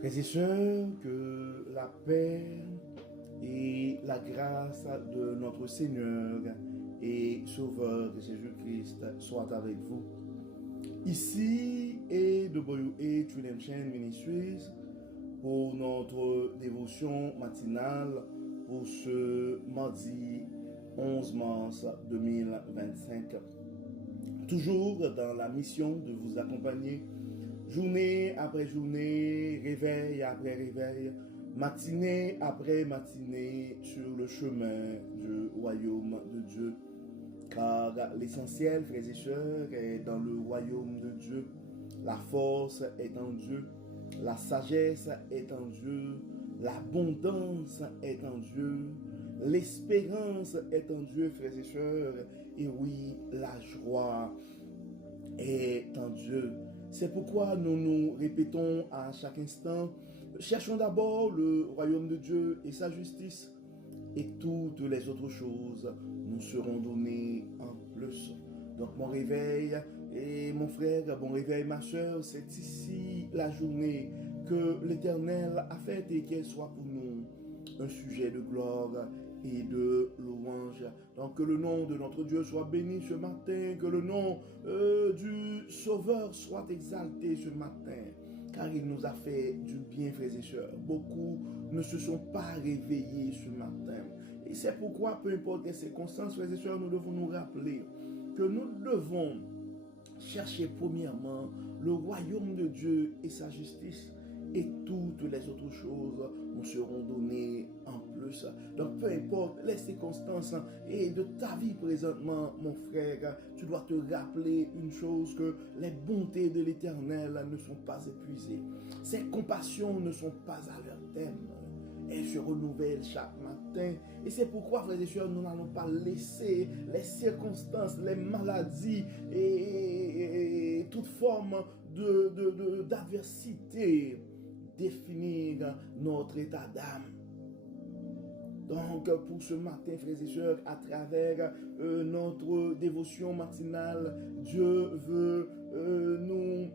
Frères et sœurs, que la paix et la grâce de notre Seigneur et Sauveur de Jésus-Christ soient avec vous. Ici est WA Trinity Chain Ministries pour notre dévotion matinale pour ce mardi 11 mars 2025. Toujours dans la mission de vous accompagner journée après journée, réveil après réveil, matinée après matinée sur le chemin du royaume de Dieu. Car l'essentiel, frères et sœurs, est dans le royaume de Dieu. La force est en Dieu, la sagesse est en Dieu, l'abondance est en Dieu, l'espérance est en Dieu, frères et sœurs, et oui, la joie est en Dieu. C'est pourquoi nous nous répétons à chaque instant, cherchons d'abord le royaume de Dieu et sa justice, et toutes les autres choses nous seront données en plus. Donc mon réveil et mon frère, bon réveil ma soeur, c'est ici la journée que l'Éternel a faite et qu'elle soit pour nous un sujet de gloire et de louange. Donc que le nom de notre Dieu soit béni ce matin, que le nom du Sauveur soit exalté ce matin, car il nous a fait du bien, frères et sœurs. Beaucoup ne se sont pas réveillés ce matin. Et c'est pourquoi, peu importe les circonstances, frères et sœurs, nous devons nous rappeler que nous devons chercher premièrement le royaume de Dieu et sa justice, et toutes les autres choses nous seront données en plus. Donc peu importe les circonstances et de ta vie présentement, mon frère, tu dois te rappeler une chose, que les bontés de l'Éternel ne sont pas épuisées. Ses compassions ne sont pas à leur terme. Elles se renouvellent chaque matin. Et c'est pourquoi, frères et sœurs, nous n'allons pas laisser les circonstances, les maladies et toute forme d'adversité définir notre état d'âme. Donc, pour ce matin, frères et sœurs, à travers notre dévotion matinale, Dieu veut nous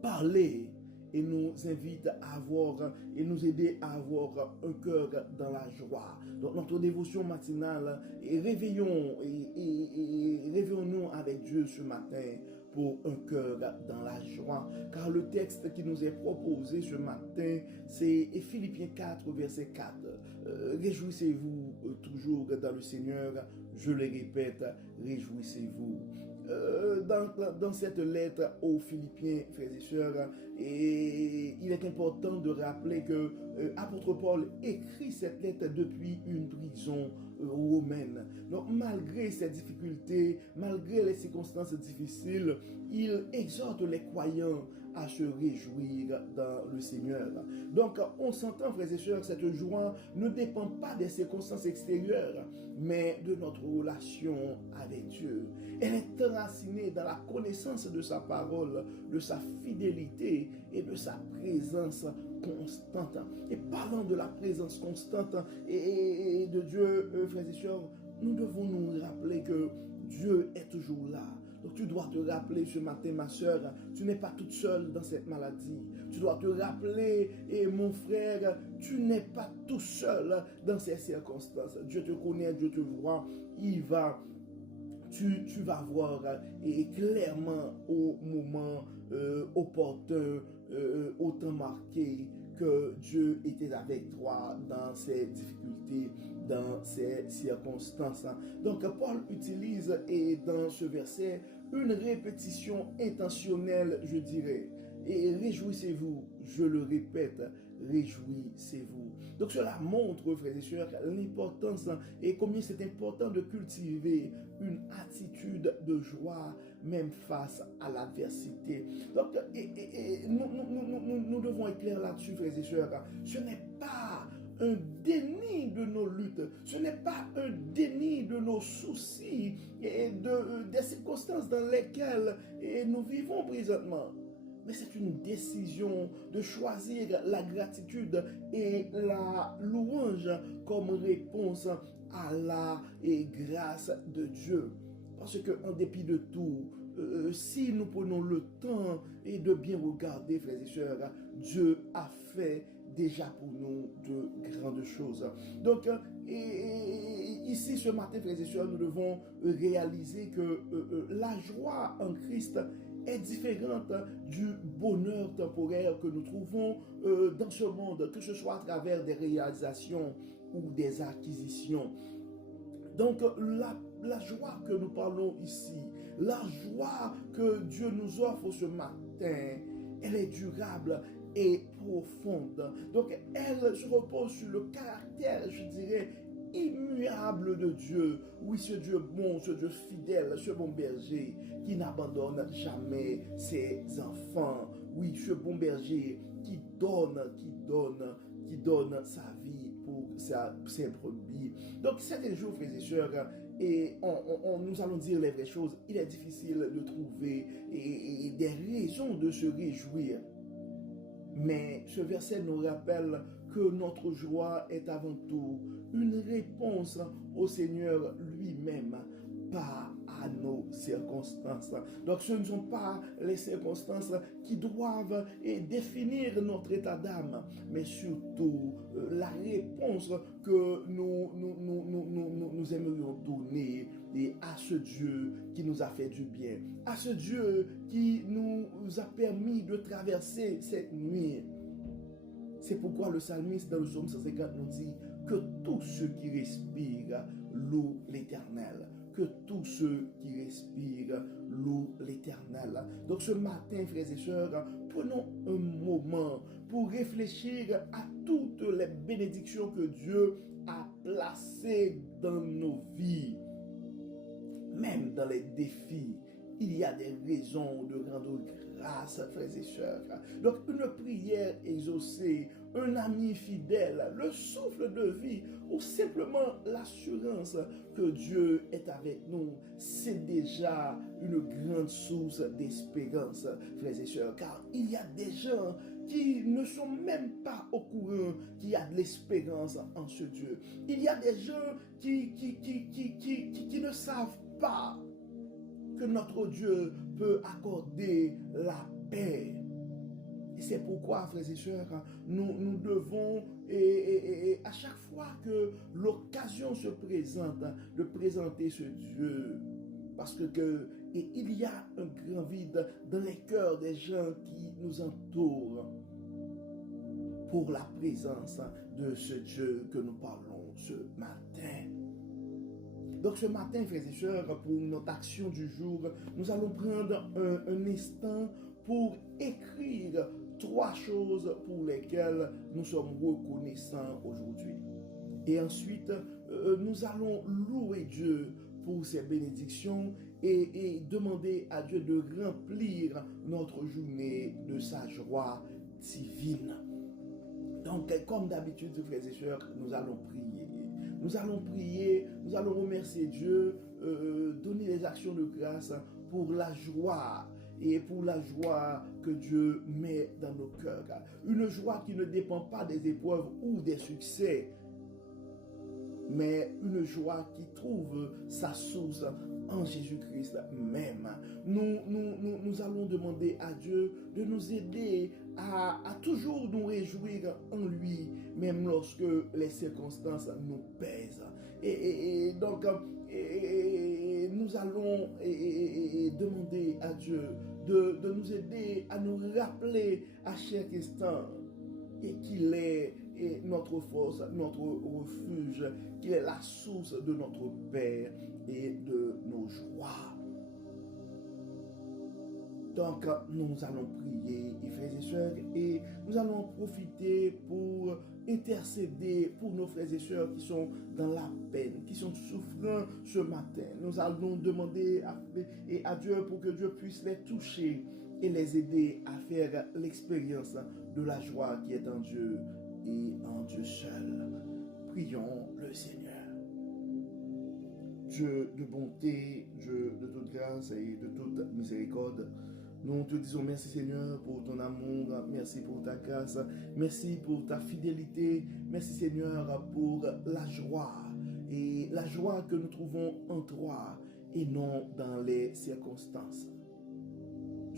parler et nous invite à avoir et nous aider à avoir un cœur dans la joie. Donc notre dévotion matinale, et réveillons-nous avec Dieu ce matin pour un cœur dans la joie. Car le texte qui nous est proposé ce matin, c'est Philippiens 4, verset 4. Réjouissez-vous toujours dans le Seigneur. Je le répète, réjouissez-vous. Dans cette lettre aux Philippiens, frères et sœurs, et il est important de rappeler que l'apôtre Paul écrit cette lettre depuis une prison romaine. Donc malgré ces difficultés, malgré les circonstances difficiles, il exhorte les croyants à se réjouir dans le Seigneur. Donc on s'entend, frères et sœurs, cette joie ne dépend pas des circonstances extérieures, mais de notre relation avec Dieu. Elle est enracinée dans la connaissance de sa parole, de sa fidélité et de sa présence constante. Et parlant de la présence constante et de Dieu, frères et sœurs, nous devons nous rappeler que Dieu est toujours là. Donc tu dois te rappeler ce matin, ma soeur, tu n'es pas toute seule dans cette maladie. Tu dois te rappeler, et mon frère, tu n'es pas tout seul dans ces circonstances. Dieu te connaît, Dieu te voit, tu vas voir et clairement au moment opportun, au temps marqué, que Dieu était avec toi dans ces difficultés, dans ces circonstances. Donc Paul utilise dans ce verset une répétition intentionnelle, je dirais. Et réjouissez-vous, je le répète, réjouissez-vous. Donc cela montre, frères et sœurs, l'importance et combien c'est important de cultiver une attitude de joie, même face à l'adversité. Donc nous devons être clairs là-dessus, frères et sœurs. Ce n'est pas un déni de nos luttes, ce n'est pas un déni de nos soucis et des circonstances dans lesquelles nous vivons présentement. Mais c'est une décision de choisir la gratitude et la louange comme réponse à la grâce de Dieu. Parce qu'en dépit de tout, si nous prenons le temps et de bien regarder, frères et sœurs, Dieu a fait déjà pour nous de grandes choses. Donc, ici, ce matin, frères et sœurs, nous devons réaliser que la joie en Christ est différente du bonheur temporaire que nous trouvons dans ce monde, que ce soit à travers des réalisations ou des acquisitions. Donc, la joie que nous parlons ici, la joie que Dieu nous offre ce matin, elle est durable et profonde. Donc, elle se repose sur le caractère, je dirais, immuable de Dieu. Oui, ce Dieu bon, ce Dieu fidèle, ce bon berger qui n'abandonne jamais ses enfants. Oui, ce bon berger qui donne sa vie pour ses brebis. Donc, certains jours, frères et sœurs, et nous allons dire les vraies choses, il est difficile de trouver des raisons de se réjouir. Mais ce verset nous rappelle que notre joie est avant tout une réponse au Seigneur lui-même, pas à nos circonstances. Donc ce ne sont pas les circonstances qui doivent définir notre état d'âme, mais surtout la réponse que nous aimerions donner à ce Dieu qui nous a fait du bien, à ce Dieu qui nous a permis de traverser cette nuit. C'est pourquoi le psalmiste dans le psaume 150 nous dit que tous ceux qui respirent louent l'Éternel. Que tous ceux qui respirent louent l'Éternel. Donc ce matin, frères et sœurs, prenons un moment pour réfléchir à toutes les bénédictions que Dieu a placées dans nos vies. Même dans les défis, il y a des raisons de rendre grâce, frères et sœurs. Donc, une prière exaucée, un ami fidèle, le souffle de vie ou simplement l'assurance que Dieu est avec nous, c'est déjà une grande source d'espérance, frères et sœurs. Car il y a des gens qui ne sont même pas au courant qu'il y a de l'espérance en ce Dieu. Il y a des gens qui ne savent pas que notre Dieu peut accorder la paix. Et c'est pourquoi, frères et sœurs, nous devons, à chaque fois que l'occasion se présente, de présenter ce Dieu. Parce que il y a un grand vide dans les cœurs des gens qui nous entourent pour la présence de ce Dieu que nous parlons ce matin. Donc ce matin, frères et sœurs, pour notre action du jour, nous allons prendre un instant pour écrire 3 choses pour lesquelles nous sommes reconnaissants aujourd'hui. Et ensuite, nous allons louer Dieu pour ses bénédictions et demander à Dieu de remplir notre journée de sa joie divine. Donc, comme d'habitude, frères et sœurs, nous allons prier. Nous allons prier, nous allons remercier Dieu, donner les actions de grâce pour la joie et pour la joie que Dieu met dans nos cœurs. Une joie qui ne dépend pas des épreuves ou des succès, mais une joie qui trouve sa source en Jésus-Christ même. Nous allons demander à Dieu de nous aider à toujours nous réjouir en lui, même lorsque les circonstances nous pèsent. Donc, nous allons demander à Dieu de nous aider à nous rappeler à chaque instant et qu'il est notre force, notre refuge, qu'il est la source de notre paix et de nos joies. Donc, nous allons prier, frères et sœurs, et nous allons profiter pour intercéder pour nos frères et sœurs qui sont dans la peine, qui sont souffrants ce matin. Nous allons demander à Dieu pour que Dieu puisse les toucher et les aider à faire l'expérience de la joie qui est en Dieu et en Dieu seul. Prions le Seigneur. Dieu de bonté, Dieu de toute grâce et de toute miséricorde, nous te disons merci Seigneur pour ton amour, merci pour ta grâce, merci pour ta fidélité, merci Seigneur pour la joie et la joie que nous trouvons en toi et non dans les circonstances.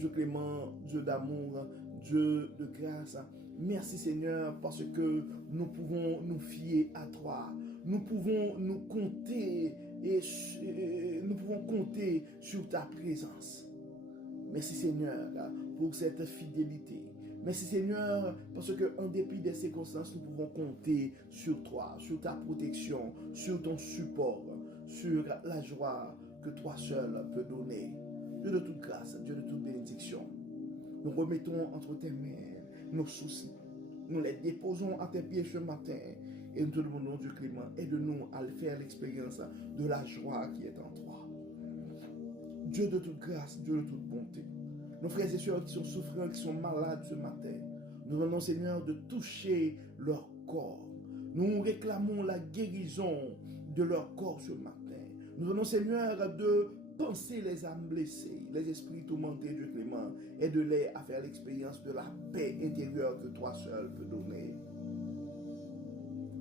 Dieu clément, Dieu d'amour, Dieu de grâce. Merci Seigneur parce que nous pouvons nous fier à toi. Nous pouvons nous compter et nous pouvons compter sur ta présence. Merci Seigneur pour cette fidélité. Merci Seigneur parce que en dépit des circonstances, nous pouvons compter sur toi, sur ta protection, sur ton support, sur la joie que toi seul peux donner. Dieu de toute grâce, Dieu de toute bénédiction. Nous remettons entre tes mains nos soucis. Nous les déposons à tes pieds ce matin et nous te demandons, Dieu clément, aide-nous à faire l'expérience de la joie qui est en toi. Dieu de toute grâce, Dieu de toute bonté. Nos frères et sœurs qui sont souffrants, qui sont malades ce matin, nous demandons, Seigneur, de toucher leur corps. Nous réclamons la guérison de leur corps ce matin. Nous demandons, Seigneur, de penser les âmes blessées, les esprits tourmentés, Dieu clément, aide-les à faire l'expérience de la paix intérieure que toi seul peux donner.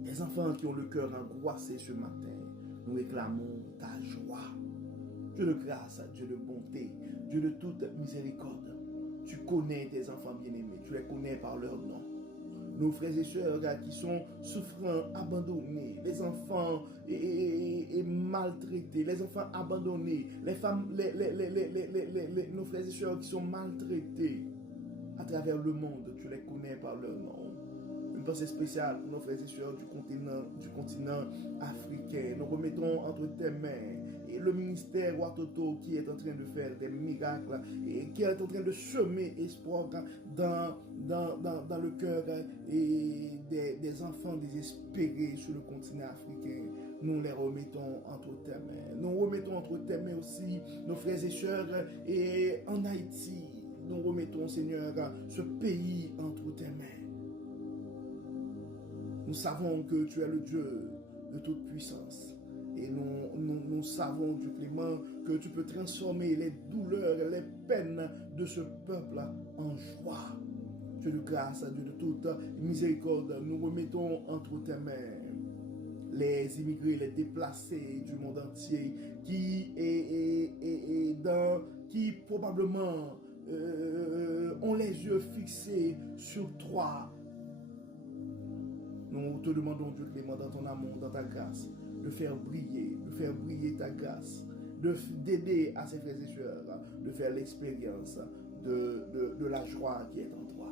Les enfants qui ont le cœur angoissé ce matin, nous réclamons ta joie. Dieu de grâce, Dieu de bonté, Dieu de toute miséricorde. Tu connais tes enfants bien-aimés, tu les connais par leur nom. Nos frères et sœurs qui sont souffrants, abandonnés, les enfants et maltraités, les enfants abandonnés, les femmes, nos frères et sœurs qui sont maltraités à travers le monde, tu les connais par leur nom. Une pensée spéciale pour nos frères et sœurs du continent africain. Nous remettons entre tes mains et le ministère Watoto qui est en train de faire des miracles et qui est en train de semer espoir dans le cœur des enfants désespérés sur le continent africain. Nous les remettons entre tes mains. Nous remettons entre tes mains aussi nos frères et sœurs et en Haïti. Nous remettons, Seigneur, ce pays entre tes mains. Nous savons que tu es le Dieu de toute puissance. Et nous savons, Dieu clément, que tu peux transformer les douleurs, les peines de ce peuple en joie. Dieu de grâce, Dieu de toute miséricorde, nous remettons entre tes mains les immigrés, les déplacés du monde entier qui probablement ont les yeux fixés sur toi. Nous te demandons, Dieu clément, dans ton amour, dans ta grâce, de faire briller ta grâce, d'aider à ses frères et sœurs, de faire l'expérience de la joie qui est en toi.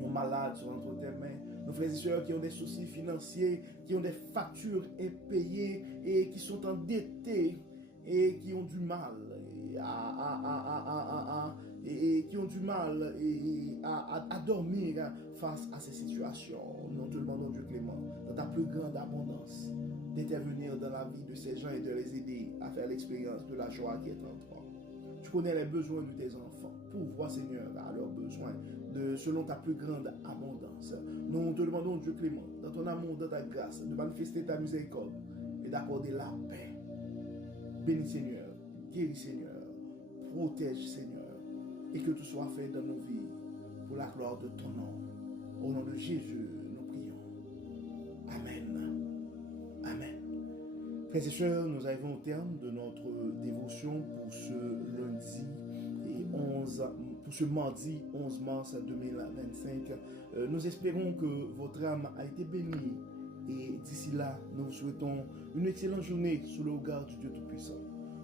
Nos malades sont entre tes mains, nos frères et sœurs qui ont des soucis financiers, qui ont des factures impayées et qui sont endettés et qui ont du mal à dormir face à ces situations. Nous te demandons, Dieu clément, dans ta plus grande abondance, d'intervenir dans la vie de ces gens et de les aider à faire l'expérience de la joie qui est en toi. Tu connais les besoins de tes enfants. Pourvois, Seigneur, à leurs besoins selon ta plus grande abondance. Nous te demandons, Dieu clément, dans ton amour, dans ta grâce, de manifester ta miséricorde et d'accorder la paix. Bénis, Seigneur, guéris, Seigneur, protège, Seigneur, et que tout soit fait dans nos vies pour la gloire de ton nom. Au nom de Jésus, nous prions. Amen. Amen. Frères et sœurs, nous arrivons au terme de notre dévotion pour ce lundi et pour ce mardi 11 mars 2025. Nous espérons que votre âme a été bénie et d'ici là, nous vous souhaitons une excellente journée sous le regard du Dieu Tout-Puissant.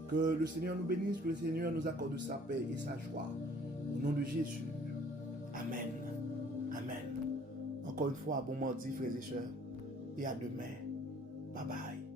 Que le Seigneur nous bénisse, que le Seigneur nous accorde sa paix et sa joie. Au nom de Jésus. Amen. Amen. Encore une fois, bon mardi, frères et sœurs. Et à demain. Bye bye.